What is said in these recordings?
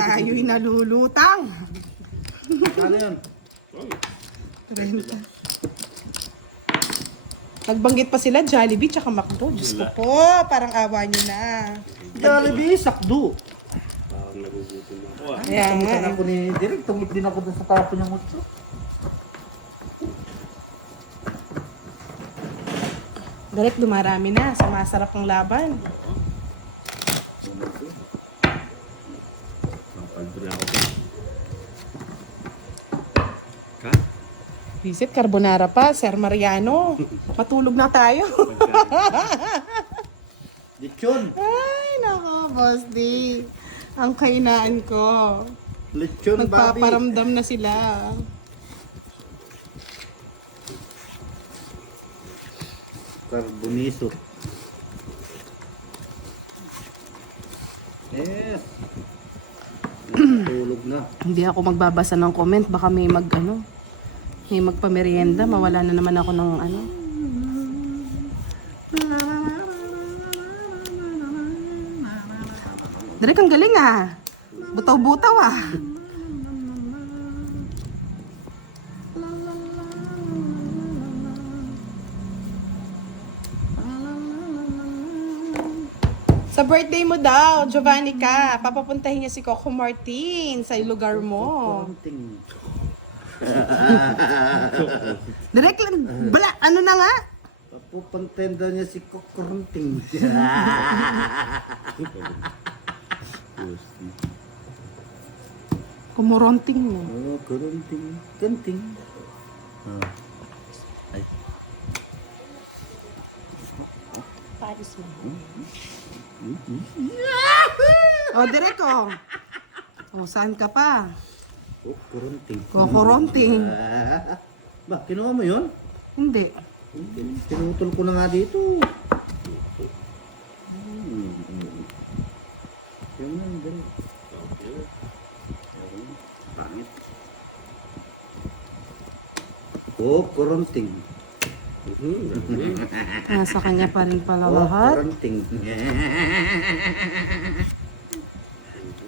Tayo'y nalulutang. Ano yun? 30. Nagbanggit pa sila Jollibee tsaka McDo. Diyos ko po, parang awa nyo na. Jollibee, sakdo. Parang nagugutom ako ah. Kaya nga. Tumutan ako ni Direk, tumit din ako dun sa tapo niyang utso. Direk, dumarami na. Sumasarap ng laban. Paldo na ako. Ka? Visit carbonara pa, Sir Mariano. Matulog na tayo. Lechon. Ay, nako, Boss D. Ang kainaan ko. Lechon, babi. Nagpaparamdam na sila. Carbonizo. Yes. Tulog na. Hindi ako magbabasa ng comment. Baka may may magpamerienda. Mawala na naman ako ng Direk, ang galing ah. Butaw-butaw ah. Sa birthday mo daw, Giovanni ka, papapuntahin niya si Coco Martin sa lugar mo. Konting. Direk, bala, ano na nga? Papupantayin daw niya si Kokorunting. Kumuronting mo. Oh, Korunting. Kunting. Ah. Ay. Paris mo. O, Direk, oh. O, saan ka pa? Kokorunting. Kukuronting. Ba, kinuha mo yun? Hindi. Pinutol ko na nga dito. Yun na, dali. Pangit. Kokorunting. Nasa kanya pa rin pala lahat. Kokorunting.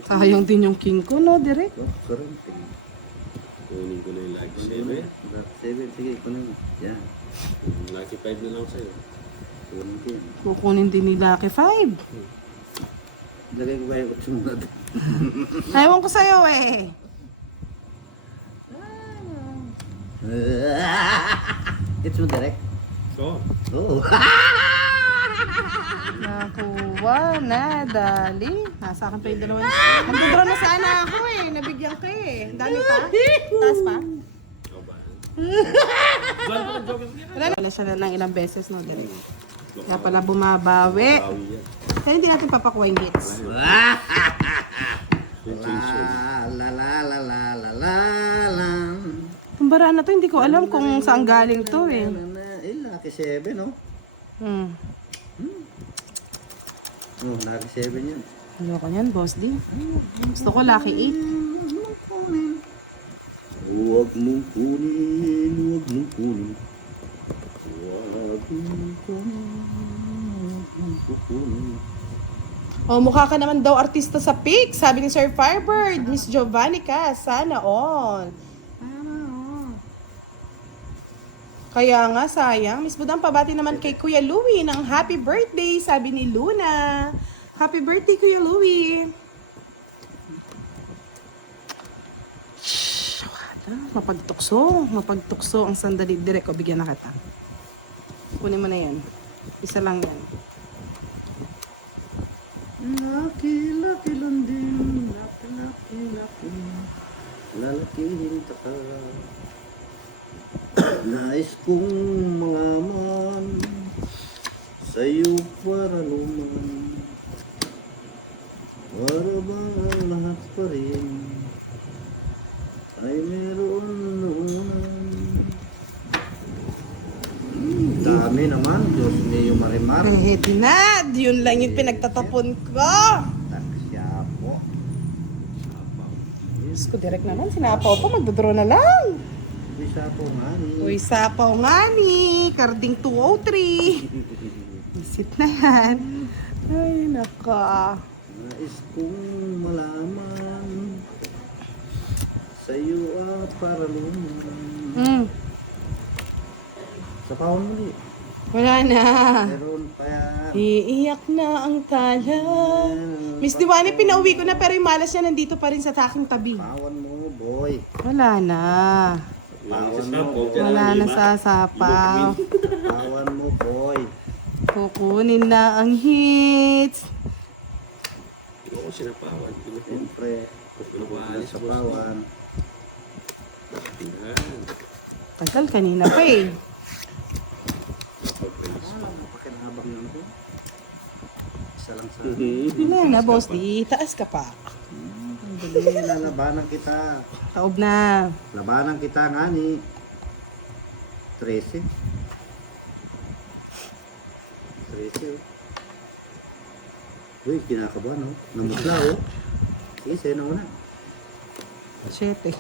Sayang din yung king ko, no, Direk? Kokorunting. Kunin ko na yung Lucky 7. 7, sige, kunin mo. Yan. Lucky 5 na lang sa'yo. Kunin ko yan. Kukunin din ni Lucky 5. Lagay ko ba yung utso mo natin? Ewan ko sa'yo eh. It's mo direct? So, Oo. Nakuha na, dali. Nasa akin pa yung dalawa. Nandudro na sana ako eh. Nabigyan ka eh. Dami pa? Taas pa? ikaw ba? Wala siya na ng ilang beses, no, Direk? Kaya pala bumabawi. Bawi yan. Kaya hindi natin papakuha yung hits. La la la la la la la. Itong baraan na to, hindi ko alam kung saan galing to eh. Lucky 7, no? Hmm. Oh, Lucky 7 yan. Ayoko yan, Boss D. Gusto ko Lucky 8. Huwag mong kunin, huwag mong kunin. Huwag mong kunin. Oh, mukha ka naman daw artista sa PIC. Sabi ni Sir Firebird, Miss Giovanni ka. Sana all. Kaya nga, sayang. Miss Budang, pabati naman kay Kuya Louie ng happy birthday, sabi ni Luna. Happy birthday, Kuya Louie. Shhh, mapagtukso ang sandali. Direk, o bigyan na kita. Kunin mo na yan. Isa lang yan. Lucky, lucky London. Lucky, lucky, lucky. Lalakihin ka. Nais kong mangaman sa'yo para luman. Para bang ang lahat pa rin ay meron noon. Dami naman, Diyos niyo marimar. Ready na! Yun lang yung pinagtatapon ko. Taksya po. Diyos ko, direct naman. Sinapaw pa, magdodraw na lang. Bisa po nga ni. Uy, sapaw nga ni. Karding 203. Visit na yan. Ay, naka. Nais kong malaman para lumo. Mm. Sa pawon muli. Wala na. Meron pa yan. Iiyak na ang tala. Miss Diwani, pinauwi ko na pero yung malas niya nandito pa rin sa aking tabi. Pawon mo, boy. Wala na. Wala na sa sapaw. Pawon mo, boy. Kukunin na ang hits. Oo, sinapawan. Siyempre, sa pawan. Yan. Tagal kanina pa eh. Pakinabang lang ko. Isa lang sa... Wala na, boss. Di, taas ka pa. Dali, lalabanan kita. Taob na. Labanan kita nga ni 13. 13, oh. Uy, kinakabahan, oh. Namutla, oh. Sige, sa'yo na una. 7. Sige.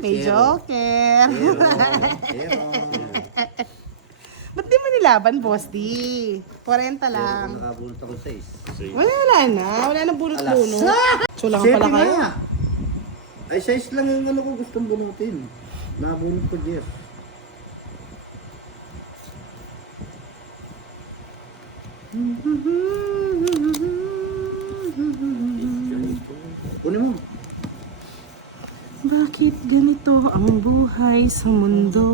May joker. Zero. Ba't di mo nilaban, boss? Di. 40 lang. Nakabulot ako 6. Wala na. Wala na bunot-bunot. So lang Siyete pala kayo. nga. Ay, 6 lang yung ano ko gustong bunutin. Nabunot ko, Jeff. Kunin mo. Bakit ganito ang buhay sa mundo?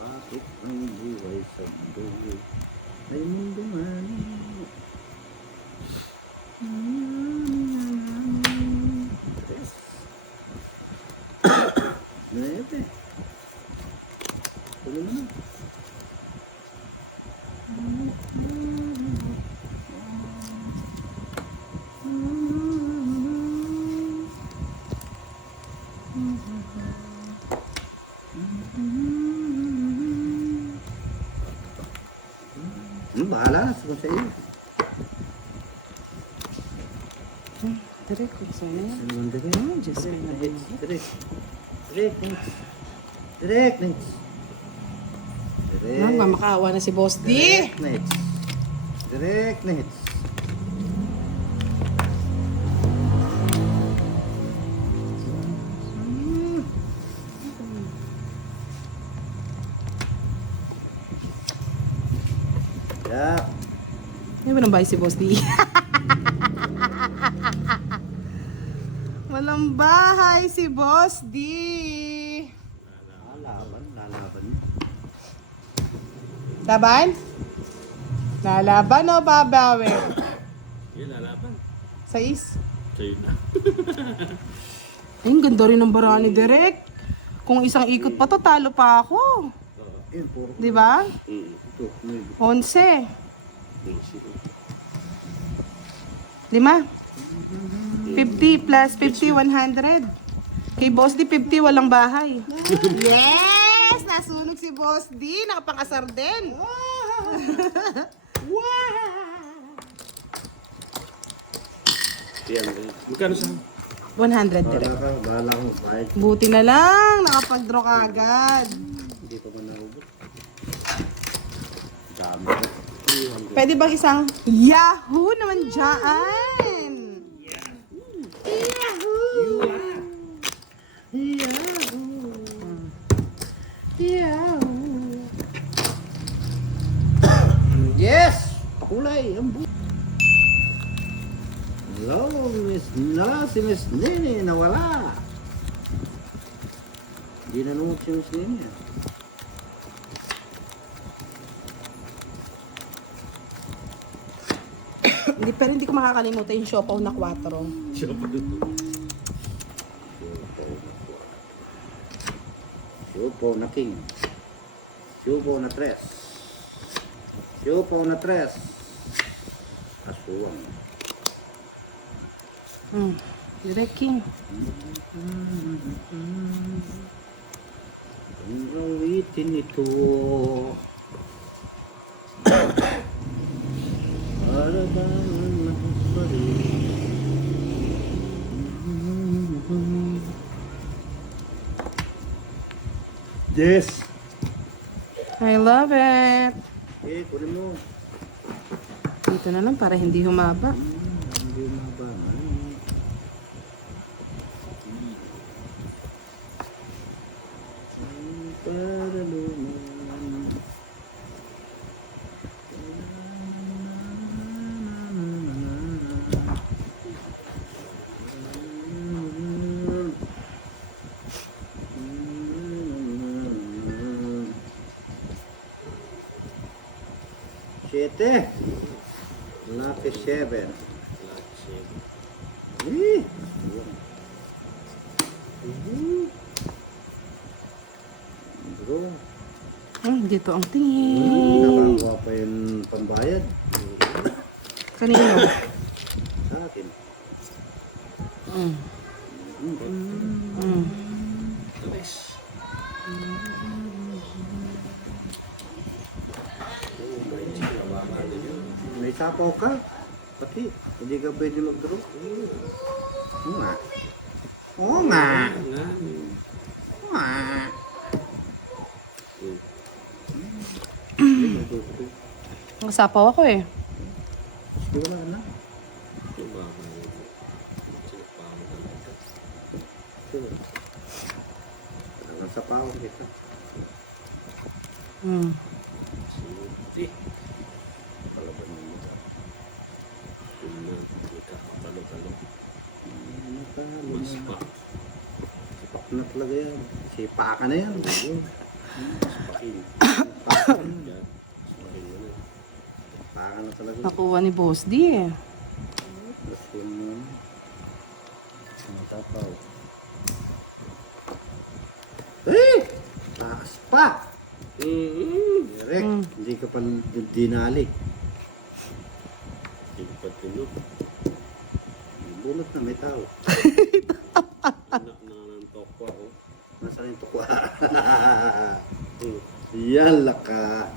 Bakit ang buhay sa mundo ay mundo man? Nuebe. Kunin mo na. Bahala na sa iyo. Direk, kung saan na yan? Ano ang dali? Diyos ko na. Direk. Direk, next. Direk, next. Direk. Mamakaawa na si Boss D. Direk, next. Direk, next. Yeah. Ano ba nang bahay si Boss D? Walang bahay si Boss D. Lalaban, lalaban. Laban? Lalaban o babawi? Yan, lalaban. 6. Sa'yo na. Ay, ang ganda rin ng bara ni Direk. Kung isang ikot pa to, talo pa ako. Yun, puro. Di ba? Ito, may 11. Easy. 5. 50 plus 50, 100. Kay Boss D, 50, walang bahay. Yes! Nasunog si Boss D. Nakapangasar din. Yan. Magkano sa 100 Direk. bahala ko. Kahit Buti na lang, nakapag-draw ka agad. hindi pa man naubos. Dami. Pwede bang isang Yahoo naman dyan? Yahoo! Yes! Pakulay! Ang bu... Hello, si Miss Nene nawala. Hindi nanood si Miss Nene. Hindi, pero hindi ko makakalimutan yung siopaw na 4. siya pa dito? Siupo na king. Siupo na tres. Siupo na tres. Aswang. Direk King. Ang awitin ito. Para bang nakasari. Yes. I love it. Eh, kunin mo. Dito na lang para hindi humaba. Hindi maba. Para luman. Siete. Lucky seven. Eh. Bro. Dito ang tingin. Nakakuha pa yung pambayad. Kanino? Sa akin. Mm. Mm. May sapaw ka. Pati, hindi ka pwede mag-draw. Oo nga. Oo nga. Oo nga. Nasapaw ako eh. Sige, wala na. Talagang sapaw kita. Mm. Palaban mo. Sipak na talaga yan. Sipa ka na yan. Sipa ka na talaga. Nakuha ni Boss D eh. Tapos yung matapaw. Eh! Taas pa! Direk, hindi ka pa dinali. Hindi pa tinok. Bunot na may tao. Anak na ng tokwa ko. Nasaan yung tukwa? Yala ka.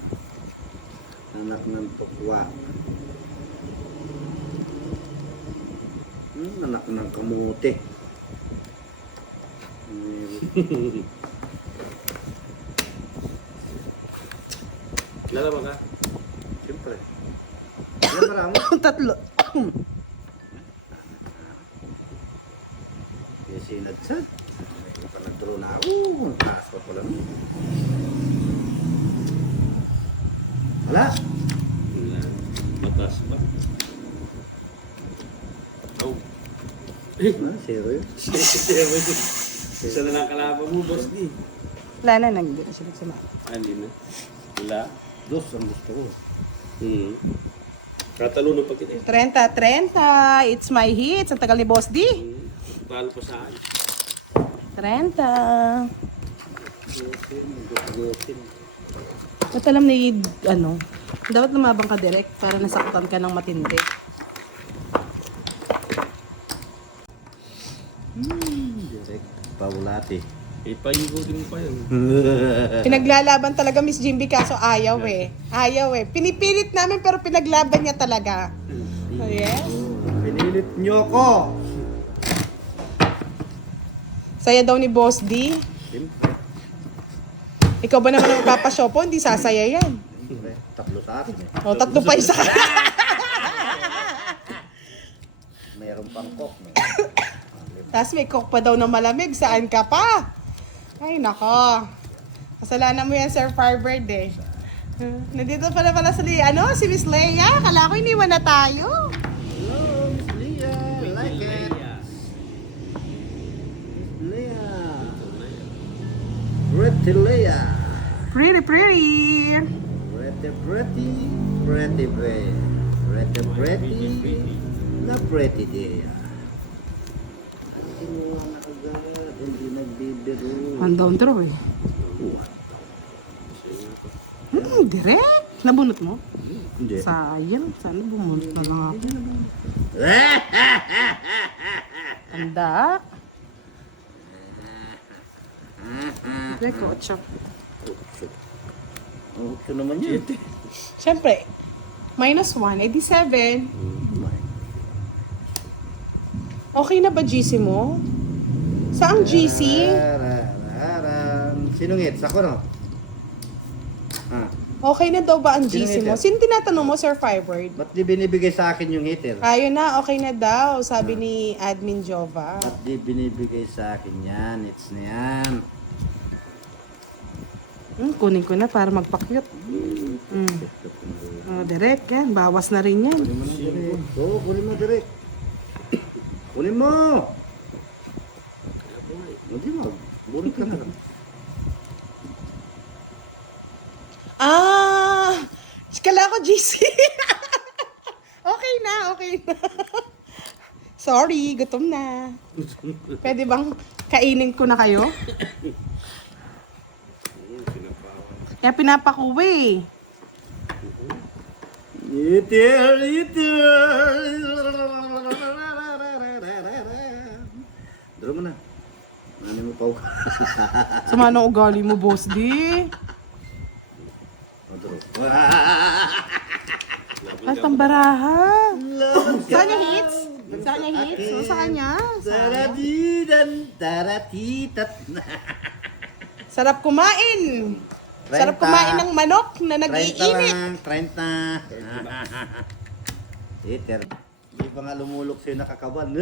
Anak ng tukwa. Anak ng kamote. Lalaba ka? Siyempre. Yan marami. Tatlo. Yung sinadsad. May pa nag-draw na ako. Ang taas pa pala. Wala. Wala. Mataas ba? Oh. Zero yun. Isa na lang kalaban mo, boss di. Wala na, hindi na sila sama. Hindi na. Wala. Dos ang gusto ko. Katalo na pa kita eh. 30. It's my hits. Ang tagal ni Boss D. Talo pa sa akin. 30. Gosin. Ba't alam ni, ano, dapat lumabang ka direct para nasaktan ka ng matindi. Direct. Paulati. Ipahigutin mo pa yan. Pinaglalaban talaga Miss Jimby kaso ayaw eh. Ayaw eh. Pinipilit namin pero pinaglaban niya talaga. Oh, yes. Pinilit nyo ko. Saya daw ni Boss D. Siyempre. Ikaw ba naman ang magpapasyopo? Hindi sasaya yan. Siyempre. Tatlo sa atin eh. O, tatlo pa isa. Mayroon pang coke. No? Tapos may coke pa daw na malamig. Saan ka pa? Ay, nako. Kasalanan mo yan, Sir Firebird eh. Nandito pala si Miss Leia. Kala ko iniwan na tayo. Hello, Miss Leah. I like it. Miss Leah. Pretty Leah. Pretty. Pretty babe. Pretty. Na pretty day. Kinuha na agad. Hindi nagbibiro. One down throw eh. Direct. Nabunot mo? Hindi. Sayang. Sana bumunot na lang ako. Tanda. Direct, 8. Oh, ito naman yun. Siyempre, -1, edi 7. Okay na ba GC mo? Saang GC? Sinong hits? Ako no? Ha? Okay na daw ba ang Sino GC mo? hater? Sino tinatanong mo, Sir Firebird? Ba't di binibigay sa akin yung heater? Ayun na, okay na daw, sabi ni Admin Jova. Ba't di binibigay sa akin yan? It's na yan. Kunin ko na para magpa-cute. Oh, direct yan. Bawas na rin yan. Kunin mo na direct. Oo, kunin mo direct. Kunin mo! Hindi mo. Burit ka na lang. Ah! Kala ko GC. Okay na. Sorry, gutom na. Pwede bang kainin ko na kayo? Kaya pinapakuwi. Heater! Heater! Daro mo na. Ano mo pa? Sama ng ugali mo, boss di. Daro. At ang baraha. Saan yung hits? Saan yung hits? O, sa kanya? Saradidan, taratitat. Sarap kumain. Sarap kumain ng manok na 30 nag-iinit. lang, 30. Heater. Di pa nga lumulok sa'yo nakakaban.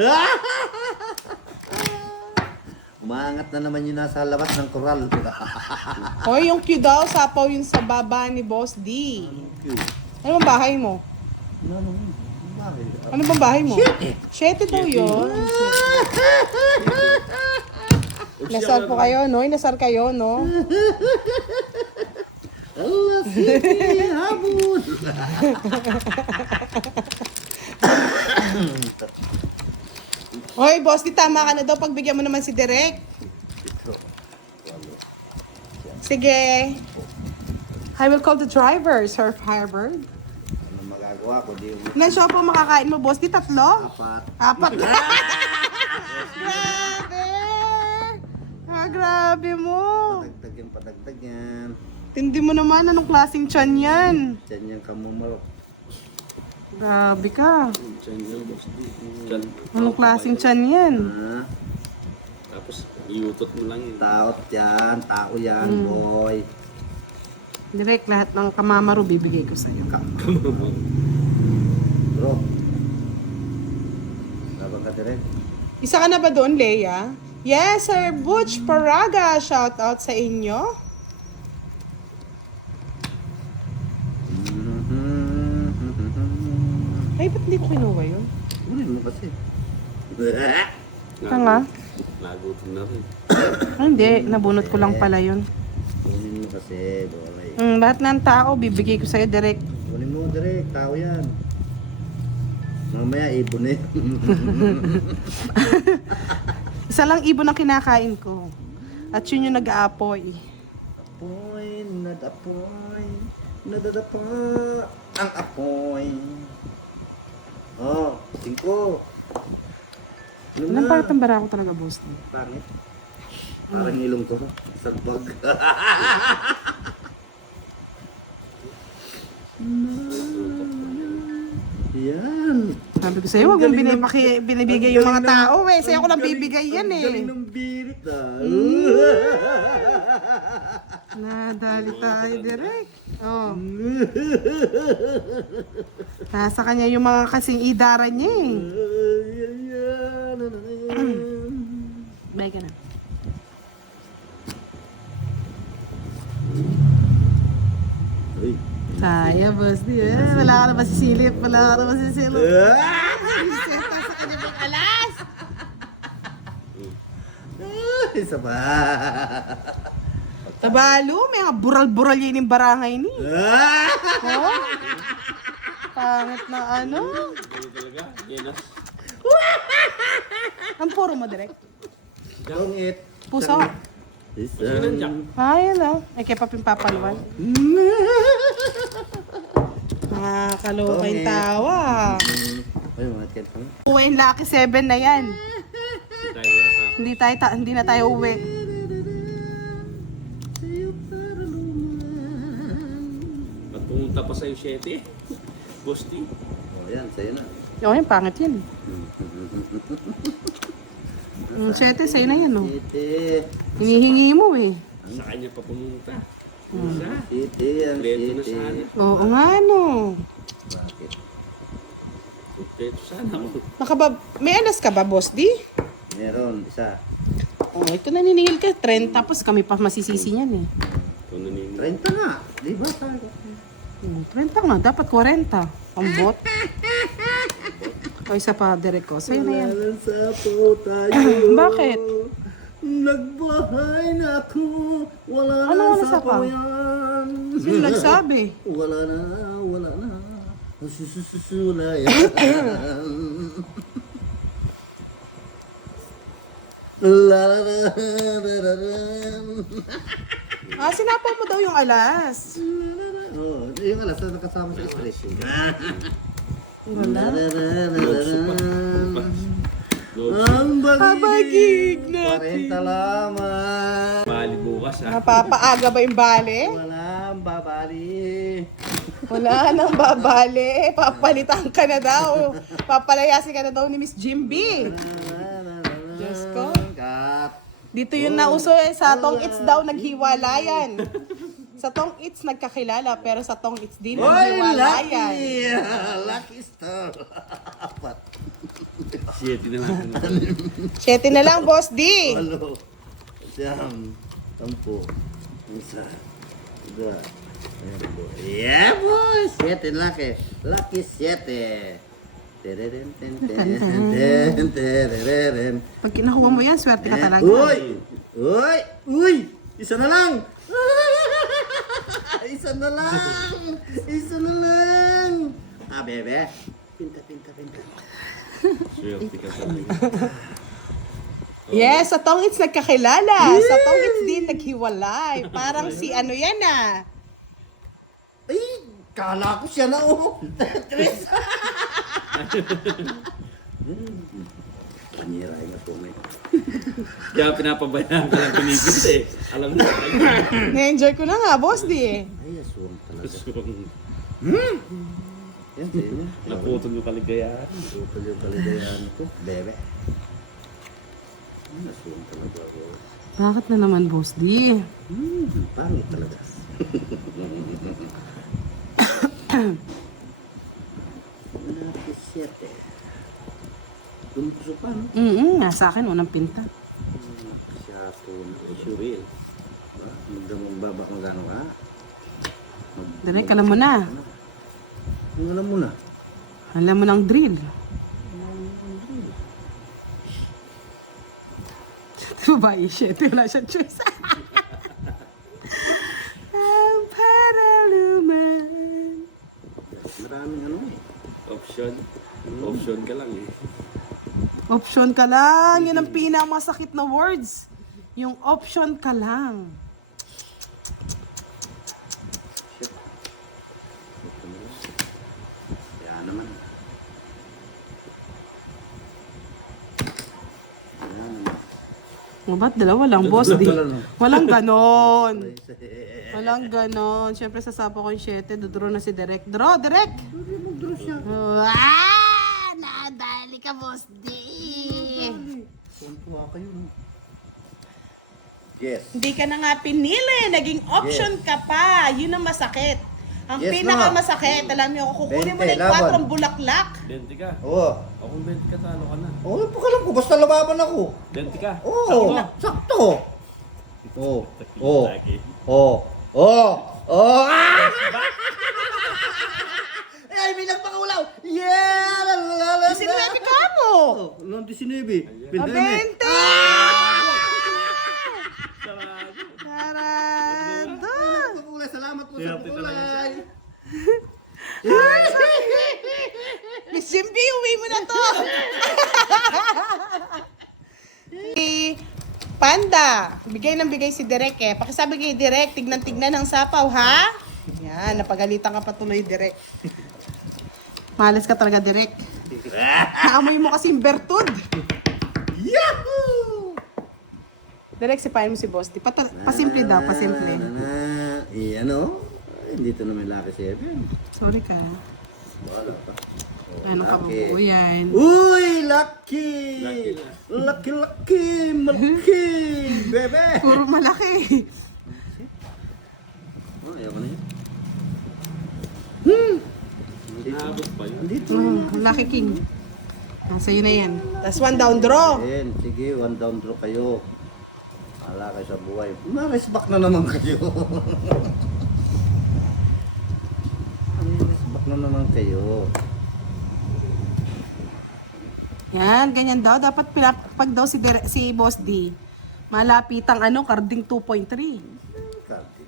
Umaangat na naman yun nasa labas ng koral. Hoy, yung cue daw, sapaw yun sa baba ni Boss D. Ano bang bahay mo? Ano bang bahay mo? Shete daw yun. Nasar po kayo, no? Nasar kayo, no? Allah, sige, habol. Hoy, Boss D, tama ka na daw. Pagbigyan mo naman si Direk. Sige. I will call the driver, Sir Firebird. Ano magagawa ko? Di yung Ilan siya po makakain mo, Boss D? 3? apat. 4? Grabe! Grabe mo. Padagdag yan. Tindi mo naman, anong klaseng tiyan yan? Diyan yung kamumarok. Grabe ka. Diyan yun, boss. Diyan. Anong klaseng tiyan yan? Ah, Tapos, iutot mo lang yun. taot yan, tao yan, boy. Direk, lahat ng kamamaro bibigay ko sa'yo. Bro. Labang ka direct. Isa ka na ba doon, Leia? Yes, Sir Butch Paraga. Shout out sa inyo. Ay, ba't hindi ko kinuha yun? Ulit mo kasi. Tanga. Nagutom na rin. Ay, hindi, nabunot ko lang pala yun. Kunin mo kasi, boy. Lahat ng tao, bibigay ko sa'yo direct. Kunin mo direct, tao yan. Mamaya ibon eh. Isa lang ibon ang kinakain ko. At yun yung nag-aapoy. Apoy, nadapoy, nadadapa, ang apoy. Oh, 5. Ano Ilang na? part ng bara ko talaga, boss? Pangit. Parang ilong ko. Sagbag. Yan. Sabi ko sa'yo, huwag mong binibigay yung mga tao eh. Sa'yo ko lang bibigay yan Ang galing eh. ng birit ah. Nadali tayo direct. Oh. Nasa kanya yung mga kasing idara niya eh. Bye ka na. Uy. Saya, boss. Wala ka na masisilip. Wala ka na masisilip. Senta sa kanyang alas. Isa pa. Tabalo, may mga bural-bural yun yung barangay ni. Oh? Pangit na ano. Ano talaga? Yenas. Ang puro mo direct. Pangit. Puso. Isang. Ayun oh. Ay, kaya papimpapalwan. Nakakaloka yung tawa. Ay, mga ket pa. Uwi yung Lucky 7 na yan. Hindi tayo wala pa. Hindi na tayo uwi. Ba't pumunta pa sa'yo 7? Boss D. Oh, yan, sa'yo na. Yung yung pangit yun. 7, sa'yo na yan oh. Ite. Hinihingi mo eh. Sa kanya pa pumunta. City, ang Kompleto na city. sana. Oo nga, no. Bakit? Kompleto sana. May alas ka ba, Boss D? Meron, isa. Oh, ito naniningil ka. 30, tapos kami pa masisisi niyan eh. Ito nanini. 30 nga. Di ba? Sabi ko. 30 nga, dapat 40. Ang bot. O, isa pa, Derek ko. Sa'yo na yan. Walang sapo tayo. Bakit? Nagbahay na ako. Wala Ano na wala sapo sapaw? yan. Sino nagsabi? Wala na, wala na. Sususulayan. La la la la la la. Sinapaw mo daw yung alas. Oh, yung alas na nakasama sa expression. Wala. Ang Habagig natin. 40 lamang. Bali bukas ha. Napapaaga ba yung bale? Walang babali. Wala nang babale. Papalitan ka na daw. Papalayasin ka na daw ni Miss Jimby. Diyos ko. Kat. Dito yung nauso eh. Sa Tong It's daw naghiwalayan. Sa Tong It's nagkakilala, pero sa Tong It's din Oy, naghiwalayan. lucky! Lucky star. Apat. 7 na lang. 7 na lang, Boss D. Walo. Siyam. 10. Isa. Dua. Yeah, boy! 7 lucky. Lucky 7. Tereren, ten, ten, ten, tereren. Pag kinakuha mo yan, swerte ka talaga. Uy! Uy! Uy! Isa na lang! Isa na lang! Isa na lang! Bebe. Pinta, pinta, pinta. Swerte ka talaga. Yes, sa Tong It's nagkakilala. Sa Tong It's din naghiwalay. Parang si ano yan ah. Ay! Kala ko siya na oh! Chris! Panyiray nga po may. Kaya pinapabayaan ka lang pinipit eh. Alam na. Na-enjoy ko na nga, Boss D. Ay, aswang talaga. Yan, sino? Naputol yung kaligayahan. Supal yung kaligayahan ko. Bebe. Ay, aswang talaga ako. Bakit na naman, Boss D? Pangit talaga. Lucky 7. Gumpuso pa, no? Nasa akin, unang pinta. Siyато na. Surreal. Magdamang babak ng gano'n ka? Direk, alam mo na. Yung alam mo na. Alam mo ng drill. Babae, shit. Wala siyang choice. Ang paraluman. Maraming ano eh. Option. Option ka lang eh. Option ka lang. Yan ang pinakamasakit na words. Yung option ka lang. Shit. Ito na lang. Kaya naman. Kaya naman. O ba't dalawa lang, Boss D? Walang ganon. Ay, Walang ganon. Siyempre sasapa ko yung 7. Dodro na si Direk. Draw, Direk! Magdraw siya. Nadali ka, Boss D! Tuwa kayo. No? Yes. Hindi ka na nga pinili. Naging option ka pa. Yun ang masakit. Ang Yes, pinakamasakit, alam niyo, kukunin mo na 20, yung laban. 4 bulaklak. 20 ka. Oo. Ako 20 ka, talo ka na. Oo, pakalam ko. Basta lababan ako. 20 ka. Oo. Sakto. Oo. Oo. Lagi. Oo. Oo. Oo. Ay, may nagpakaulaw. Yeah! Lalala. Sinabi ka mo. Oh, noong 19. 20! Tarado! Pagkulay, salamat po sa pagkulay. Miss Jimby, uwi mo na to! Panda, bigay ng bigay si Direk eh. Pakisabi kay Direk, tignan-tignan ang sapaw, ha? Yan, napagalitan ka pa tuloy, Direk. Malas ka talaga, Direk. Naamoy mo kasi yung bertud. Yahoo! Direk, sipahin mo si Boss. Pasimple daw, pasimple. Ano? Dito na may lucky 7. Sorry ka. Wala pa. Ano ka ba yan? Uy, lucky! Lucky na. Lucky, lucky! Malaki! Bebe! Puro malaki. Oh, ayaw mo na yun. Naabot pa yun. Andito. Lucky King. Nasa yun na yan. Tapos 1 down draw. Ayan, sige, 1 down draw kayo. Wala kayo sa buhay. Maris back na naman kayo. Maris back na naman kayo. Yan, ganyan daw. Dapat pag daw si Boss D, malapit ang carding 2.3. Carding,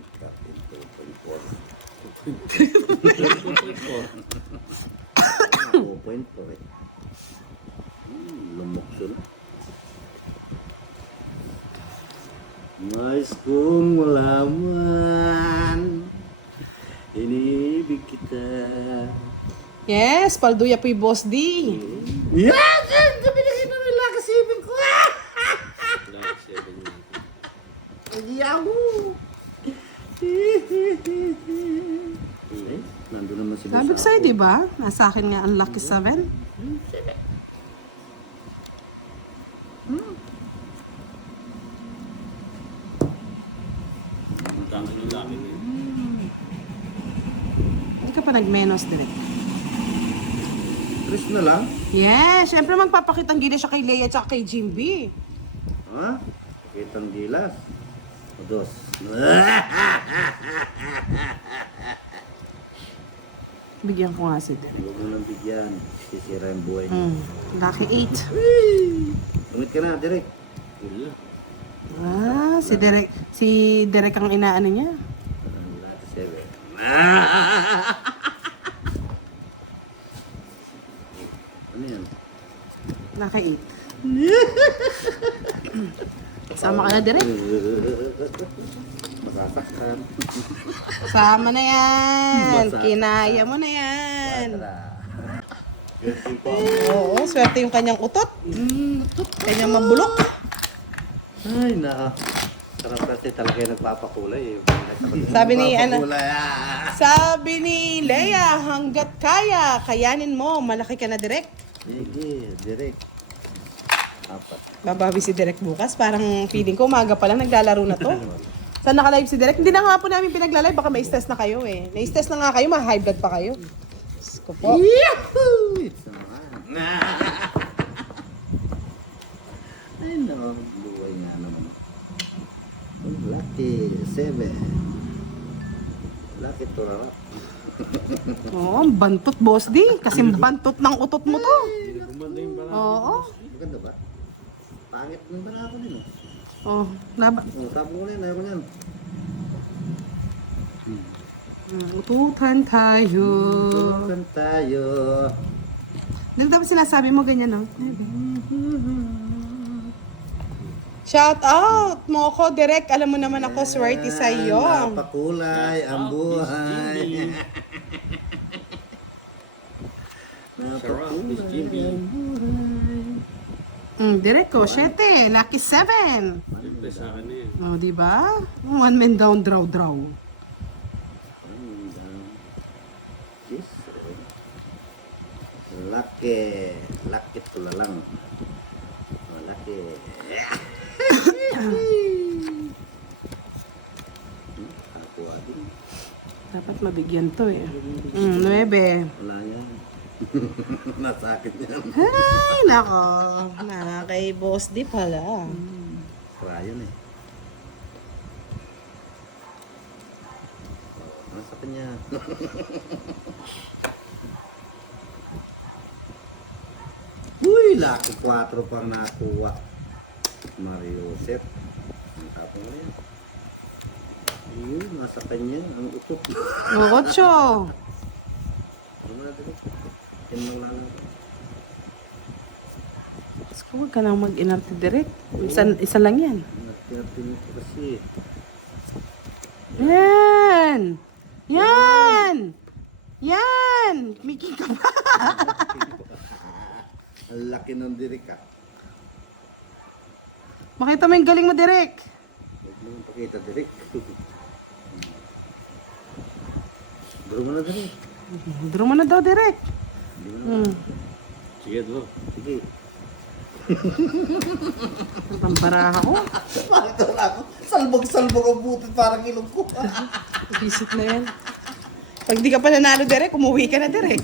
2.4. 2.4 eh. Lumokso na. Mais kong malaman, inibig kita. Yes, palduya po yung Boss D. Yan! Sabi na kinamila kasibin ko. Like 7 yun. Yahoo! Eh, nandun naman si Sabi ko sa'yo, di ba? Nasa akin nga ang lucky 7. Ang tama yung laki niya. Hindi ka pa nag-menos direct. Chris na lang? Yes, syempre magpapakitang gila siya kay Leia at kay Jimby. Ha? Kitang gilas. O dos. Bigyan ko nga si Derek. Huwag mo nang bigyan. Sisira yung buhay niya. Lucky 8. Tumit ka na, direct. Wala. Ah, si Derek ang inaano niya. Lucky 7. Ano yan? Lucky 8. Sama ka na, Derek. Masasaktan. Sama na yan. Basa. Kinaya mo na yan. Tara. Oo, swerte yung kanyang utot. Kanyang mabulok. Ay, na. Sarap kasi talaga yung nagpapakulay eh. Sabi ni, Nagpapakulay, ah. Sabi ni Leia, hanggat kaya, kayanin mo. Malaki ka na, Derek. Sige, direct. Apat. Babawi si Derek bukas. Parang feeling ko, umaga pa lang naglalaro na to. Saan naka-live si Derek? Hindi na nga po namin pinagla-live. Baka may stress na kayo eh. Na-stress na nga kayo, ma-high blood pa kayo. Diyos ko po. Yahoo! It's naman. Ay, no. Buhay nga naman. Lucky 7. Lucky turarap. Oo, ang bantot, Boss D. Kasi bantot ng utot mo to. Gumanda yung barang. Oo. Maganda ba? Pangit ng barako din oh. Oh, Oh, sabi ko na yun, ayaw ko yan. ututan tayo. Tukan tayo. Hindi dapat sinasabi mo ganyan, no? Shout out mo ko, Derek. Alam mo naman ako, swerte sa iyo. Napakulay ang buhay. Sarap, Miss Jimmy. Derek ko, 7. Lucky 7. Siyempre sa akin na yan. Oh, di ba? One man down, draw. Yes. Lucky. Lucky tulalang. Oh, lucky. Kakuha din. Dapat mabigyan to eh. 9. Wala yan. Nasa akin yan. Ay, nako. Na kay Boss D pala. Krayon eh. Nasa kanya. Uy, lucky 4 pang nakuha. Mario Joseph. Ang tapong na yan. Ayun, nasa kanya. Ang utot. Oh, 8. Ano na dito? Yan lang lang. Huwag ka nang mag-inarte direct. Isa lang yan. Nagtiratin ko kasi. Yan! Yan! Yan! Mickey ka pa. Ang laki ng dirik ah. Makita mo yung galing mo, Derek. Huwag mo nang pakita dirik. Bro mo na dirik. Draw mo na daw, Derek. Hindi mo na. Hmm. Sige, bro. Sige. Ang pambaraha ko. Bakit wala ako? Salbog-salbog ang butit parang ilong ko. Visit na yan. Pag di ka pa nanalo direk, umuwi ka na direk.